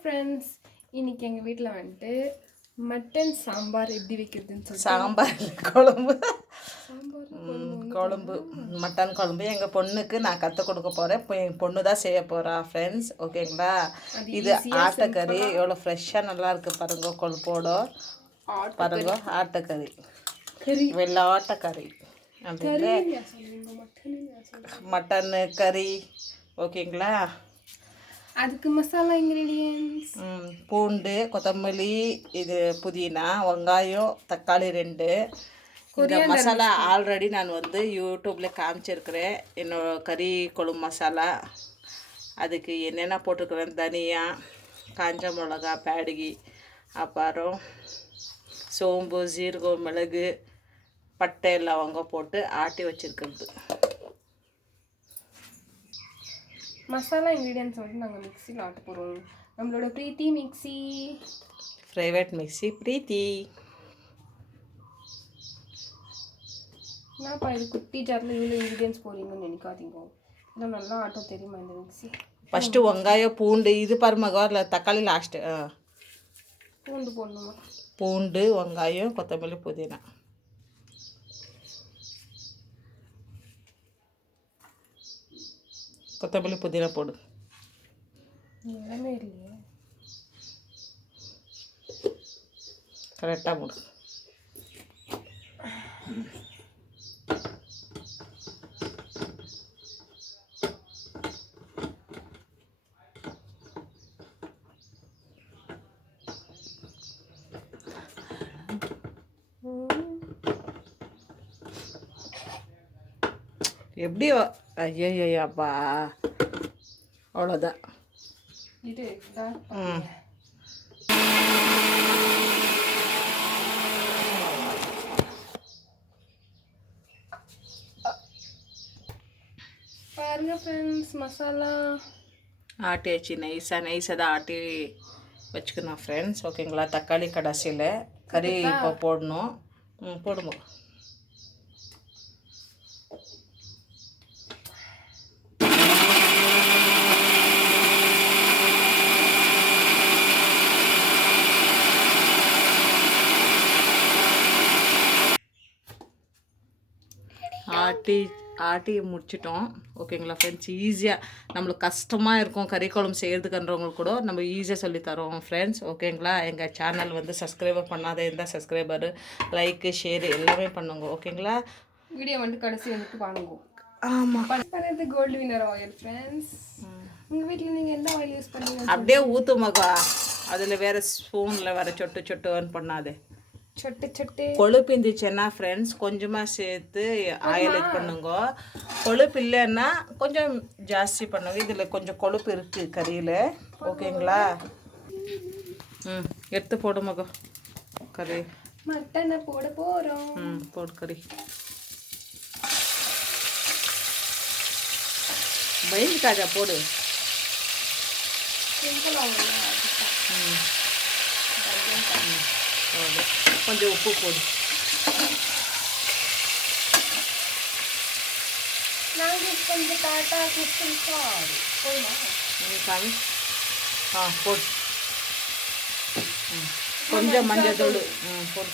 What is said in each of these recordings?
Friends, இன்னைக்கு எங்கள் வீட்டில் வந்துட்டு மட்டன் சாம்பார் எப்படி வைக்கிறதுன்னு சொல்லிட்டு சாம்பார் குழம்பு சாம்பார் குழம்பு மட்டன் குழம்பு எங்கள் பொண்ணுக்கு நான் கற்றுக் கொடுக்க போகிறேன். இப்போ என் பொண்ணு தான் செய்ய போகிறா ஃப்ரெண்ட்ஸ். ஓகேங்களா? இது ஆட்டுக்கறி எவ்வளோ ஃப்ரெஷ்ஷாக நல்லா இருக்குது பாருங்க. கொழுப்போட பாருங்க ஆட்டுக்கறி, வெள்ளை ஆட்டுக்கறி அப்படின்னு மட்டனு கறி. ஓகேங்களா? அதுக்கு மசாலா இன்க்ரீடியன்ஸ் பூண்டு, கொத்தமல்லி, இது புதினா, வெங்காயம், தக்காளி 2. இந்த மசாலா ஆல்ரெடி நான் வந்து யூடியூப்பில் காமிச்சிருக்கிறேன். என்னோட கறி குழம்பு மசாலா. அதுக்கு என்னென்ன போட்டிருக்கிறேன்: தனியா, காஞ்ச மிளகா, பேடகி, அப்புறம் சோம்பு, ஜீரகம், மிளகு, பட்டை, லவங்கம் போட்டு ஆட்டி வச்சுருக்கிறது. மசாலா இன்க்ரீடியன்ஸ் வந்து நாங்கள் மிக்சியில் ஆட்ட போகிறோம். நம்மளோட பிரீத்தி மிக்சி, ப்ரைவேட் மிக்சி பிரீத்தி. என்னப்பா இது குட்டி ஜாரில் இவ்வளோ இன்க்ரீடியன்ஸ் போடுறீங்கன்னு நினைக்காதீங்க. இதெல்லாம் நல்லா ஆட்டம் தெரியுமா இந்த மிக்சி? ஃபஸ்ட்டு வெங்காயம், பூண்டு, இது பாருமாக்கா, இல்லை தக்காளி லாஸ்ட்டு. பூண்டு போடணுமா? பூண்டு, வெங்காயம், கொத்தமல்லி, புதினா. கொத்தமல்லி, புதினா போடு. எல்லாமே இல்லையே, கரெக்டாக போடு. எப்படி? ஐயோப்பா, அவ்வளோதான். இது பாருங்க ஃப்ரெண்ட்ஸ், மசாலா ஆட்டியாச்சு. நைஸாக தான் ஆட்டி வச்சுக்கணும் ஃப்ரெண்ட்ஸ். ஓகேங்களா? தக்காளி கடைசியில், கறி இப்போ போடணும். போடுங்க. ஆட்டி முடிச்சிட்டோம். ஓகேங்களா ஃப்ரெண்ட்ஸ்? ஈஸியாக, நம்மளுக்கு கஷ்டமாக இருக்கும் கறி குழம்பு செய்கிறதுக்குன்றவங்களுக்கு கூட நம்ம ஈஸியாக சொல்லித்தரோம் ஃப்ரெண்ட்ஸ். ஓகேங்களா? எங்கள் சேனல் வந்து சப்ஸ்கிரைபர் பண்ணாத இருந்தால் சப்ஸ்கிரைபரு, லைக்கு, ஷேரு எல்லாமே பண்ணுங்க. ஓகேங்களா? வீடியோ வந்து கடைசி வந்துட்டு வாங்குவோம். ஆமாம், பண்ணுறது கோல்டு வின்னர் ஆயில் ஃப்ரெண்ட்ஸ். உங்கள் வீட்டில் நீங்கள் எந்த ஆயில் யூஸ் பண்ணுவீங்க? அப்படியே ஊற்றுமாக்கா. அதில் வேறு ஸ்பூனில் வேறு சொட்டுன்னு பண்ணாது. சொட்டு கொழுப்பு இருந்துச்சுன்னா ஃப்ரெண்ட்ஸ் கொஞ்சமாக சேர்த்து ஆயில் இது பண்ணுங்க. கொழுப்பு இல்லைன்னா கொஞ்சம் ஜாஸ்தி பண்ணுங்க. இதில் கொஞ்சம் கொழுப்பு இருக்குது கறியில். ஓகேங்களா? எடுத்து போடுமாக்கா கறி. மட்டனை போட போகிறோம். போடு கறி. பயந்துக்காதா, போடு. கொஞ்சம் உப்பு போடு. போடு. கொஞ்சம் மஞ்சள் தூள் போடு.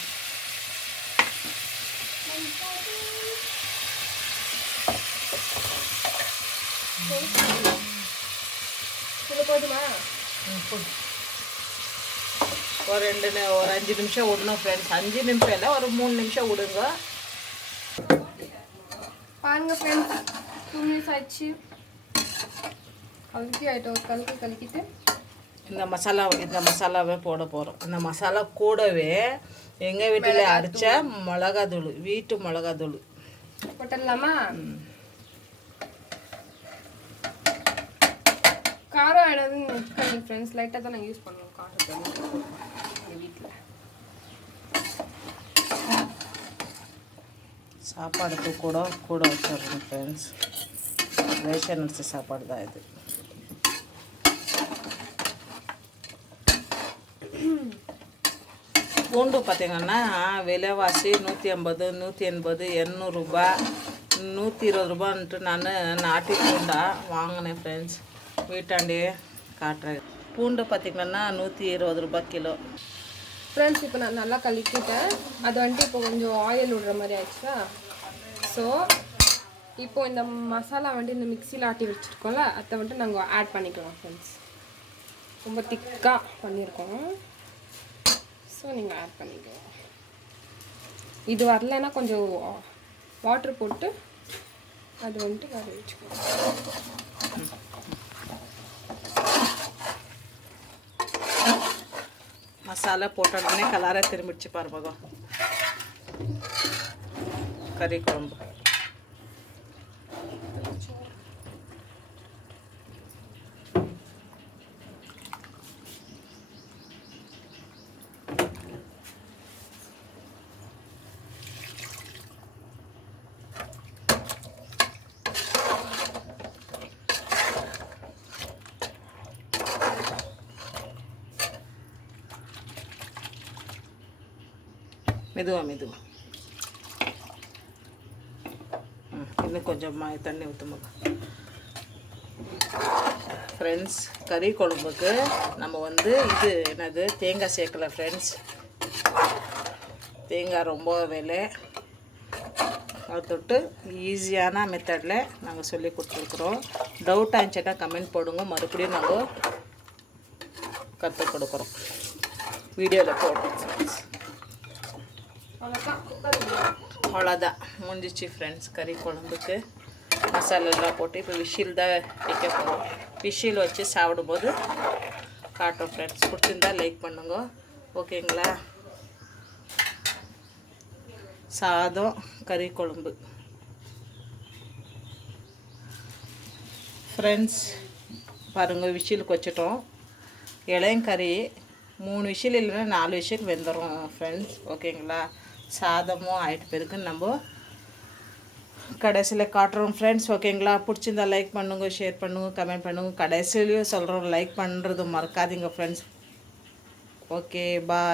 போதுமா? போடு. ஒரு 5 நிமிஷம் விடணும் ஃப்ரெண்ட்ஸ். 5 நிமிஷம் இல்லை, ஒரு 3 நிமிஷம் விடுங்க. பாருங்க ஃப்ரெண்ட்ஸ், 2 மினிட்ஸ் ஆயிடுச்சு. ஆகிட்டோம். ஒரு கலக்கிட்டு இந்த மசாலாவே போட போகிறோம். இந்த மசாலா கூடவே எங்கள் வீட்டில் அரைச்ச மிளகாத்தூள், வீட்டு மிளகாத்தூள் போட்டுடலாமா? காரம் ஆயிடாதுன்னு வச்சுக்கோங்க ஃப்ரெண்ட்ஸ். லைட்டாக தான் நாங்கள் யூஸ் பண்ணுவோம் காரத்தை எங்கள் வீட்டில். சாப்பாடுக்கு கூட வச்சிடுறோம் ஃப்ரெண்ட்ஸ். ரேஷன் அரிசி சாப்பாடு தான் இது. பூண்டு பார்த்திங்கன்னா விலைவாசி 150, 180, 200 ரூபா, 120 ரூபான்ட்டு நான் நாட்டி பூண்டா வாங்கினேன் ஃப்ரெண்ட்ஸ். வீட்டாண்டே காட்டுறேன். பூண்டு பார்த்திங்கன்னா 120 ரூபாய் கிலோ. ஃப்ரெண்ட்ஸ் இப்போ நான் நல்லா கலக்கிட்டேன். அது வந்துட்டு இப்போ கொஞ்சம் ஆயில் விடுற மாதிரி ஆயிடுச்சா. ஸோ இப்போ இந்த மசாலா வந்துட்டு இந்த மிக்சியில் ஆட்டி வச்சுருக்கோம்ல, அதை வந்துட்டு நாங்கள் ஆட் பண்ணிக்கலாம் ஃப்ரெண்ட்ஸ். ரொம்ப திக்காக பண்ணியிருக்கோம். ஸோ நீங்கள் ஆட் பண்ணிக்கலாம். இது வரலைன்னா கொஞ்சம் வாட்ரு போட்டு அது வந்துட்டு வர வச்சுக்கோங்க. மசாலா போட்ட உடனே கலராக திரும்பிடுச்சு பாருங்க கறி குழம்பு. மெதுவா இன்னும் கொஞ்சம் தண்ணி ஊற்றுமாங்க. ஃப்ரெண்ட்ஸ் கறி குழம்புக்கு நம்ம வந்து இது என்னது தேங்காய் சேர்க்கலை ஃப்ரெண்ட்ஸ். தேங்காய் ரொம்ப விலை. அதை தொட்டு ஈஸியான மெத்தடில் நாங்கள் சொல்லி கொடுத்துருக்குறோம். டவுட்டாக இருந்துச்சுன்னா கமெண்ட் போடுங்க, மறுபடியும் நாங்கள் கற்றுக் கொடுக்குறோம், வீடியோவில் போடுறோம் ஃப்ரெண்ட்ஸ். அவ்வளோதான் முடிஞ்சிச்சு ஃப்ரெண்ட்ஸ். கறி குழம்புக்கு மசாலெல்லாம் போட்டு இப்போ விஷில் தான் வைக்க போகிறோம். விஷில் வச்சு சாப்பிடும்போது காட்டும் ஃப்ரெண்ட்ஸ். பிடிச்சிருந்தா லைக் பண்ணுங்க, ஓகேங்களா? சாதம் கறி குழம்பு ஃப்ரெண்ட்ஸ் பாருங்கள். விஷிலுக்கு வச்சுட்டோம். இளையங்கறி 3 விஷில் இல்லைன்னா 4 விஷில் வெந்துடும் ஃப்ரெண்ட்ஸ், ஓகேங்களா? சாதமும் ஆகிட்டு பிறகு நம்ம கடைசியில் காட்டுறோம் ஃப்ரெண்ட்ஸ், ஓகேங்களா? பிடிச்சிருந்தா லைக் பண்ணுங்க, ஷேர் பண்ணுங்க, கமெண்ட் பண்ணுங்க. கடைசியிலையும் சொல்கிறோம், லைக் பண்ணுறது மறக்காதீங்க ஃப்ரெண்ட்ஸ். Okay bye.